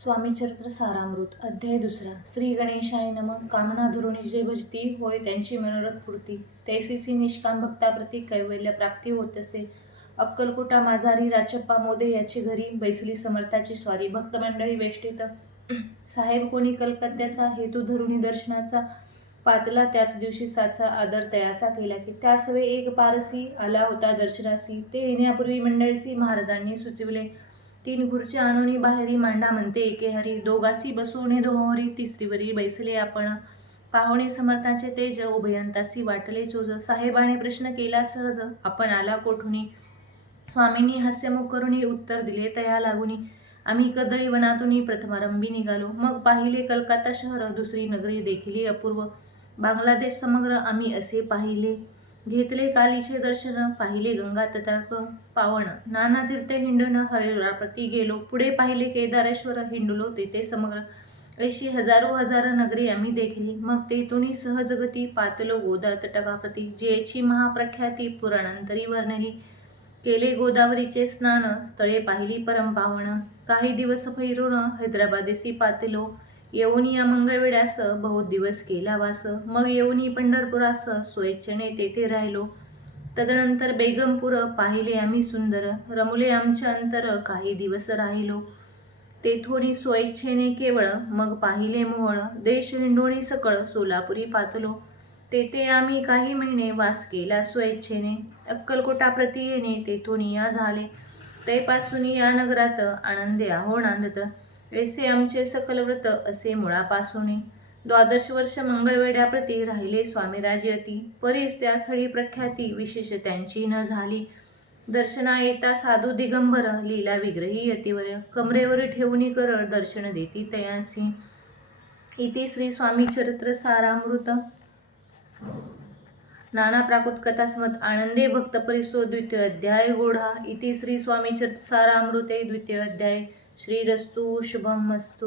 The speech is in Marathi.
स्वामी चरित्र सारामृत अध्याय दुसरा. श्री गणेशाय नमः. कामना धरुणी जे भजती होय त्यांची मनोरथ पूर्ती. तैसीसी निष्काम भक्ताप्रती कैवल्य प्राप्ती होत असे. अक्कलकोटा माझारी राचप्पा मोदे याची घरी बैसली समर्थाची स्वारी. भक्त मंडळी वेष्टीत साहेब कोणी कलकत्त्याचा हेतू धरुणी दर्शनाचा पातला. त्याच दिवशी साचा आदर तयासा केला की त्यास वे एक पारसी आला होता दर्शनासी. ते येण्यापूर्वी मंडळीसी महाराजांनी सुचविले. 3 खुर्च्या आणूनी बाहेरी मांडा म्हणते एके हरी. दोघासी बसवणे दोहोरी तिसरीवरी बैसले आपण. पाहुणे समर्थांचे तेज उभयंतासी वाटले चोज. साहेबाने प्रश्न केला सहज आपण आला कोठुनी. स्वामींनी हास्यमुख करुणी उत्तर दिले तया लागुनी. आम्ही कर्दळी वनातुनी प्रथमारंभी निघालो. मग पाहिले कलकत्ता शहर दुसरी नगरी देखिली अपूर्व. बांगलादेश समग्र आम्ही असे पाहिले. घेतले कालीचे दर्शन पाहिले गंगा तटाक पावन. नाना तीर्थे हिंडून हरिद्वाराप्रती गेलो. पुढे पाहिले केदारेश्वर हिंडलो तेथे समग्र. अशी हजारो हजार नगरी आम्ही देखली. मग तेथुनी सहजगती पातलो गोदा तटकाप्रती. जेची महाप्रख्याती पुराणांतरी वर्णली. केले गोदावरीचे स्नान स्थळे पाहिली परम पावन. काही दिवस फैरून हैदराबादेसी पातलो. येऊनी या मंगळवेढ्यास बहुत दिवस केला वास. मग येऊनी पंढरपुरास स्वेच्छेने तेथे राहिलो. तदनंतर बेगमपूर पाहिले आम्ही सुंदर. रमुले आमचे अंतर काही दिवस राहिलो. तेथोनी स्वेच्छेने केवळ मग पाहिले मोहळ. देश हिंडोणी सकळ सोलापुरी पातलो. तेथे आम्ही काही महिने वास केला स्वेच्छेने. अक्कलकोटाप्रती येणे तेथोनी या झाले. तैपासून या नगरात आनंदे आहो नांदत. ऐसे आमचे सकल व्रत असे मुळापासून. 12 वर्ष मंगळवेढ्याप्रती राहिले स्वामीराजे अति. परीस त्या स्थळी प्रख्याती विशेष त्यांची न झाली. दर्शना येता साधू दिगंबर लीला विग्रही अतिवर. कमरेवर ठेवूनी कर दर्शन देती तयांसी. इति श्री स्वामी चरित्र सारामृत नाना प्राकृत कथास्मत आनंदे भक्त परिसो द्वितीय अध्याय गूढा. इति श्री स्वामी चरित्र सारामृते द्वितीय अध्याय. श्रीरस्तु शुभमस्तु.